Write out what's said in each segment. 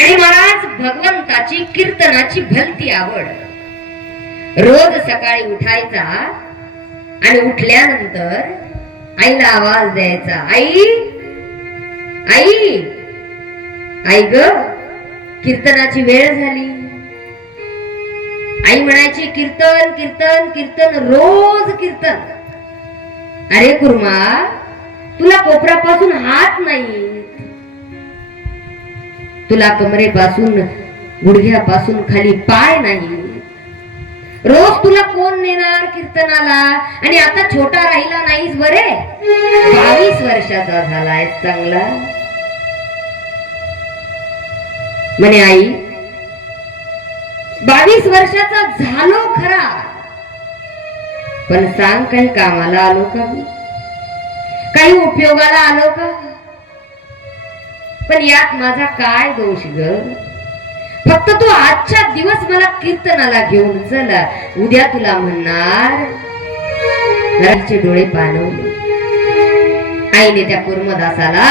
आणि महाराज भगवंताची कीर्तनाची भलती आवड. रोज सकाळी उठायचा आणि उठल्यानंतर आईला आवाज द्यायचा आई आई आई ग कीर्तनाची वेळ झाली. आई म्हणायची कीर्तन कीर्तन कीर्तन रोज कीर्तन. अरे कुर्मा तुला कोपरापासून हात नाही. तुला कमरेपासून गुडघ्यापासून खाली पाय नाही. रोज तुला कोण नेणार कीर्तनाला? आणि आता छोटा राहिला नाहीस बरे? बावीस वर्षाचा झालाय चांगला. म्हणे आई बावीस वर्षाचा झालो खरा. पण सांग काही कामाला आलो का मी? काही उपयोगाला आलो का? पण यात माझा काय दोष ग? फक्त तू आजच्या दिवस मला कीर्तनाला घेऊन चल. उद्या तुला म्हणणार डोळे पाणवले आईने त्या कुर्मदासाला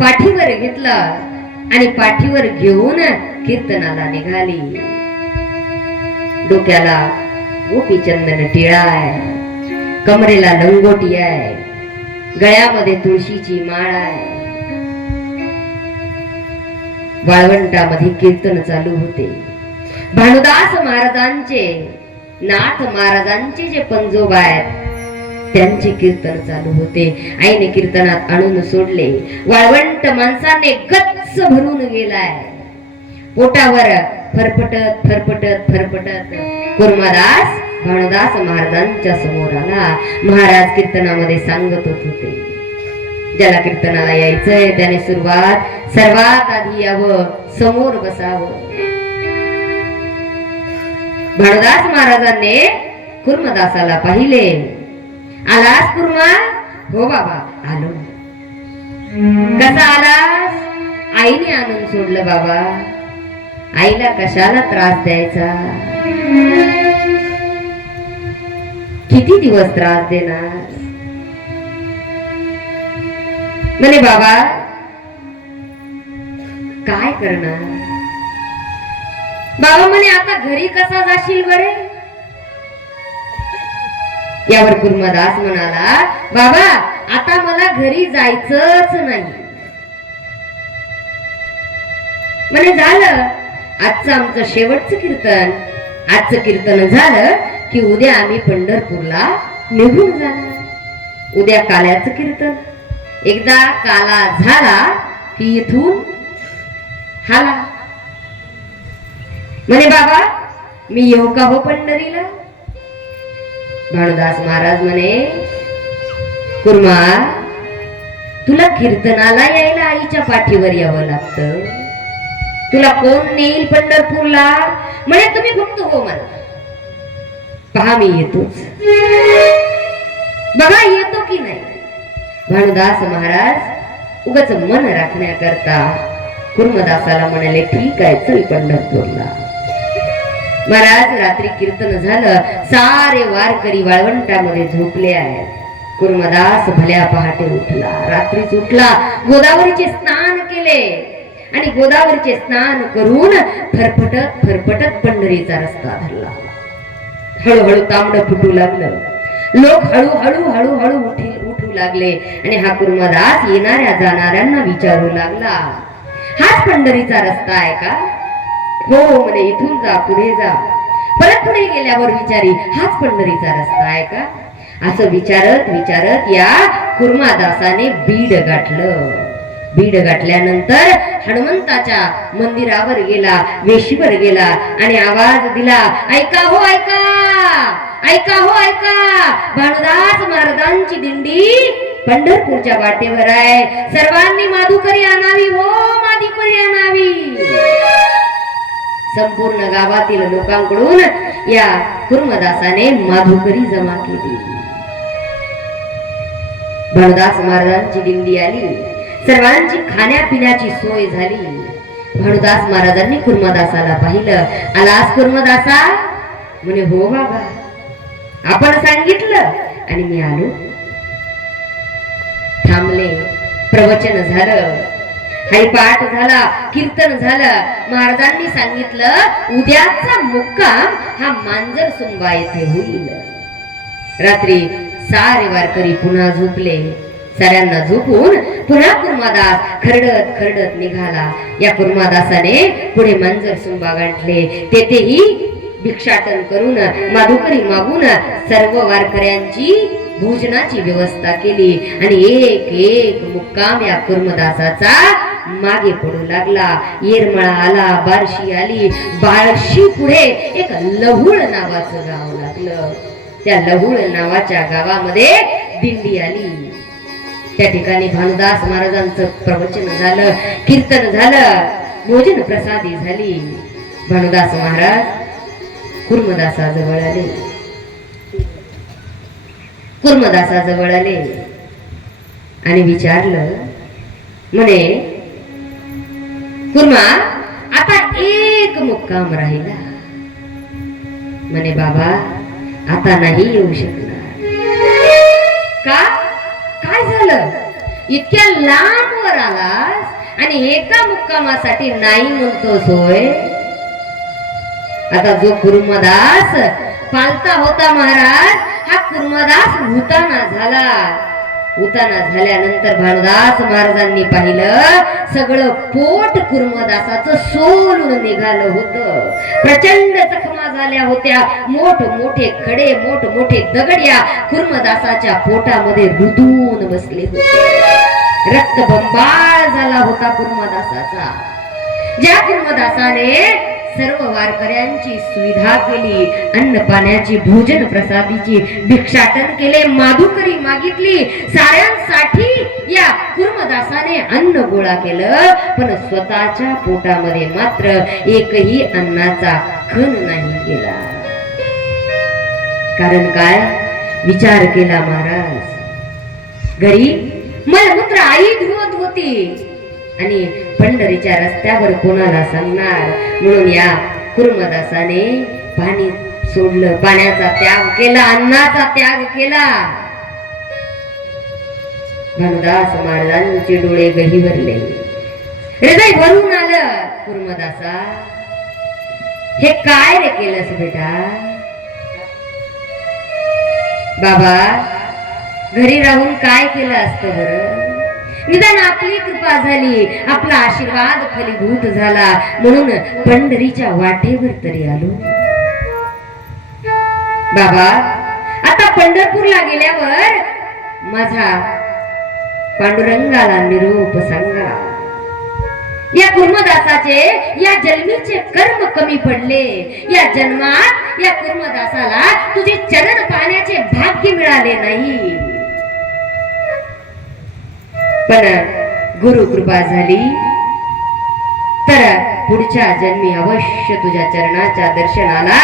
पाठीवर घेतलं आणि पाठीवर घेऊन कीर्तनाला निघाली. डोक्याला गोपीचंदन टिळा आहे कमरेला लंगोटी आहे गळ्यामध्ये तुळशीची माळ आहे वाळवंटामध्ये कीर्तन चालू होते. भानुदास महाराजांचे नाथ महाराजांचे जे पंजोबा आहेत त्यांचे कीर्तन चालू होते. आईने कीर्तनात आणून सोडले. वाळवंट माणसाने गच्च भरून गेलाय. पोटावर फरफटत फरफटत फरफटत कुर्मादास भानुदास महाराजांच्या समोर आला. महाराज कीर्तनामध्ये सांगत होते. ज्याला कीर्तनाला यायचंय. त्याने सुरुवात सर्वात आधी यावं समोर बसावं. भानुदास महाराजांनी कुर्मदासाला पाहिले. आलास कुर्मा? हो बाबा आलो. कसा आलास? आईने आणून सोडलं बाबा. आईला कशाला त्रास द्यायचा? किती दिवस त्रास देणार? म्हणे बाबा काय करणार? बाबा म्हणे आता घरी कसा जाशील बरे? यावर कुर्मदास म्हणाला बाबा आता मला घरी जायचंच नाही. म्हणे झालं. आजचं आमचं शेवटचं कीर्तन. आजचं कीर्तन झालं की उद्या आम्ही पंढरपूरला निघून जाणार. उद्या काल्याचं कीर्तन. एकदा काला झाला की इथून हाला. म्हणे बाबा मी येऊ का हो पंढरीला? भानुदास महाराज म्हणे कुर्मा तुला कीर्तनाला यायला आईच्या पाठीवर यावं लागतं. तुला कोण नेईल पंढरपूरला? म्हणे तुम्ही फक्त हो मला. पहा मी येतोच. बघा येतो की नाही? भानुदास महाराज उगाच मन राखण्याकरता कुर्मदासाला म्हणाले ठीक आहे चल पंढरपूरला. महाराज रात्री कीर्तन झालं सारे वारकरी वाळवंटामध्ये झोपले आहेत. कुर्मदास भल्या पहाटे उठला. रात्रीच उठला गोदावरीचे स्नान केले. आणि गोदावरीचे स्नान करून फरफटत फरफटत पंढरीचा रस्ता धरला. हळूहळू तांबड फुटू लागलं. लोक हळूहळू हळूहळू उठी दिसू लागले. आणि हा कुर्मदास येणाऱ्या जाणाऱ्यांना विचारू लागला. हाच पंढरीचा रस्ता आहे का? हो म्हणे इथून जा पुढे जा. परत पुढे गेल्यावर विचारी हाच पंढरीचा रस्ता आहे का? असं विचारत विचारत या कुर्मादासाने बीड गाठलं. बीड गाठल्यानंतर हनुमंताच्या मंदिरावर गेला वेशीवर गेला आणि आवाज दिला ऐका हो ऐका! ऐका हो ऐका. भानुदास महाराजांची दिंडी पंढरपूरच्या वाटेवर आहे. सर्वांनी माधुकरी आणावी हो माधुकरी आणावी. संपूर्ण गावातील लोकांकडून या कुर्मदासाने माधुकरी जमा केली. भानुदास महाराजांची दिंडी आली. सर्वांची खाण्यापिण्याची सोय झाली. भानुदास महाराजांनी कुर्मदासाला पाहिलं. आलास कुर्मदासा? म्हणे हो बाबा. आपण सांगितलं. आणि मी आलो. थांबले. प्रवचन झालं. हरिपाठ झाला कीर्तन झालं. महाराजांनी सांगितलं उद्याचा मुक्काम हा मांजर सुंबा येथे होईल. रात्री सारे वारकरी पुन्हा झोपले. साऱ्यांना झोपून पुन्हा कुर्मादास खरडत खरडत निघाला. या कुर्मादासाने पुढे मांजर सुंबा गाठले. तेथेही भिक्षाटन करून माधुकरी मागून सर्व वारकऱ्यांची भोजनाची व्यवस्था केली आणि एक एक मुक्काम या कुर्मदासाचा मागे पडू लागला. येरमळा आला बारशी आली बारशी पुढे एक लहुळ नावाचं गाव लागलं. त्या लहुळ नावाच्या गावामध्ये दिंडी आली. त्या ठिकाणी भानुदास महाराजांचं प्रवचन झालं कीर्तन झालं भोजन प्रसादी झाली. भानुदास महाराज कुर्मदासाजवळ आले कुर्मदासाजवळ आले आणि विचारलं म्हणे कुर्मा आता एक मुक्काम राहिला. म्हणे बाबा आता नाही येऊ शकणार. का? काय झालं? इतक्या लांबवर आलास आणि एका मुक्कामासाठी नाही म्हणतोस होय? आता जो कुर्मदास पालता होता महाराज हा कुर्मदास उताना झाला. उताना झाल्यानंतर भानुदास महाराजांनी पाहिलं सगळं पोट कुर्मदासाचं सोलून निघालं होतं. प्रचंड जखमा झाल्या होत्या. मोठ मोठे खडे मोठ मोठे दगड्या कुर्मदासाच्या पोटामध्ये रुदून बसले होते. रक्त बंबाळ झाला होता कुर्मदासाचा. ज्या कुर्मदासाने सर्व वारकऱ्यांची सुविधा केली. अन्न पाण्याची भोजन प्रसादीची भिक्षाटन केले माधुकरी मागितली. साऱ्यांसाठी या कुर्मदासाने अन्न गोळा केलं. पण स्वतःच्या पोटामध्ये मात्र एकही अन्नाचा खण नाही केला कारण काय? विचार केला महाराज. घरी मलमूत्र आई धुवत होती. आणि पंढरीच्या रस्त्यावर कोणाला सांगणार? म्हणून या कुर्मदासाने पाणी सोडलं. पाण्याचा त्याग केला अन्नाचा त्याग केला. भानुदास महाराजांचे डोळे गहिवरले. हृदय भरून आलं कुर्मदासा. हे काय रे केलंस बेटा? बाबा घरी राहून काय केलं असतं बरं? निदान आपली कृपा झाली. आपला आशीर्वाद फलीभूत झाला. म्हणून पंढरीच्या वाटेवर तरी आलो. बाबा आता पंढरपूरला गेल्यावर माझा पांडुरंगाला निरोप सांगा. या कुर्मदासाचे या जन्मीचे कर्म कमी पडले. या जन्मात या कुर्मदासाला तुझे चरण पाहण्याचे भाग्य मिळाले नाही. पण गुरु कृपा झाली. तर पुढच्या जन्मी अवश्य तुझ्या चरणाच्या दर्शनाला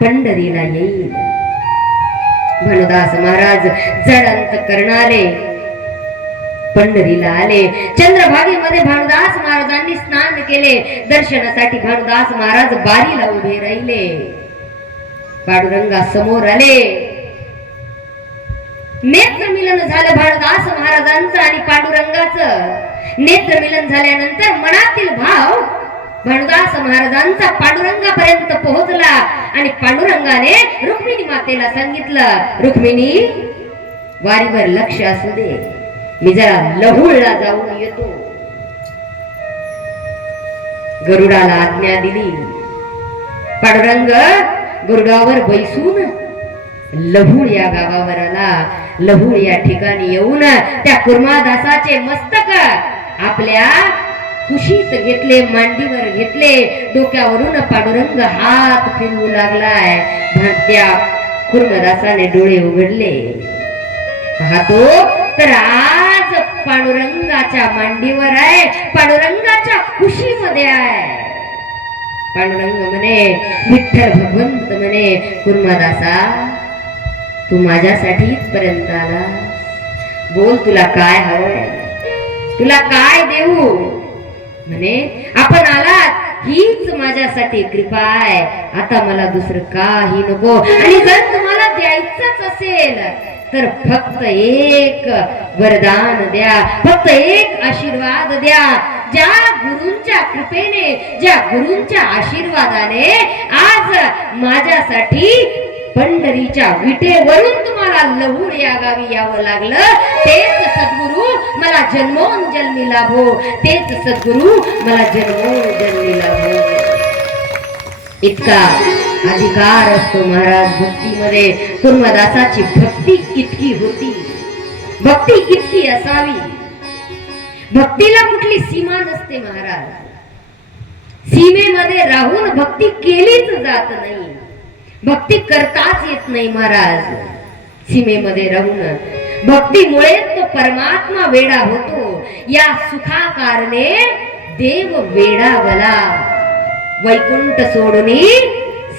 पंढरीला येईल भनुदास महाराज जडंत करणारे पंढरीला आले. चंद्रभागेमध्ये भानुदास महाराजांनी स्नान केले. दर्शनासाठी भानुदास महाराज बारीला उभे राहिले. पाडुरंगा समोर आले. नेत्र मिलन झालं भानुदास महाराजांचं आणि पांडुरंगाचं. नेत्रमिलन झाल्यानंतर मनातील भाव भानुदास महाराजांचा पांडुरंगापर्यंत पोहोचला आणि पांडुरंगाने रुक्मिणी मातेला सांगितलं रुक्मिणी वारीवर लक्ष असू दे. मी जरा लहुळला जाऊन येतो. गरुडाला आज्ञा दिली. पांडुरंग गुरगावर बैसून लहुळ या गावावर आला. लहू या ठिकाणी येऊन त्या कुर्मादासाचे मस्तक आपल्या कुशीत घेतले मांडीवर घेतले. डोक्यावरून पांडुरंग हात फिरवू लागलाय. त्या कुर्मदासाने डोळे उघडले. पाहतो तर आज पांडुरंगाच्या मांडीवर आहे पांडुरंगाच्या कुशीमध्ये आहे. पांडुरंग म्हणे विठ्ठल भगवंत म्हणे कुर्मादासा तू माझ्यासाठी इथपर्यंत आला. बोल तुला काय हवंय? तुला काय देऊ? म्हणे आपण आलात हीच माझ्यासाठी कृपा आहे. आता मला दुसरं काही नको. आणि जर तुम्हाला द्यायचंच असेल तर फक्त एक वरदान द्या. फक्त एक आशीर्वाद द्या. ज्या गुरूंच्या कृपेने ज्या गुरूंच्या आशीर्वादाने आज माझ्यासाठी पंढरीच्या विटेवरून तुम्हाला लहूर या गावी यावं लागलं. तेच सद्गुरू मला जन्मोन जन्मी लाभो तेच सद्गुरू मला जन्मोन जन्मी लाभो इतका अधिकार असतो महाराज भक्तीमध्ये. कुर्मदासाची भक्ती इतकी होती. भक्ती इतकी असावी. भक्तीला कुठली सीमा नसते महाराज. सीमेमध्ये राहून भक्ती केलीच जात नाही. भक्ती करताच येत नाही महाराज. सीमेमध्ये राहून. भक्तीमुळे तो परमात्मा वेडा होतो. या सुखाकारणे देव वेडावला. वैकुंठ सोडणे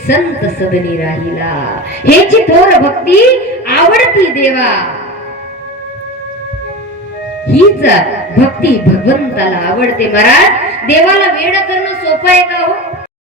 संत सदनी राहिला. हेची थोर भक्ती आवडती देवा. हीच भक्ती भगवंताला आवडते महाराज. देवाला वेड करणं सोपं आहे का हो?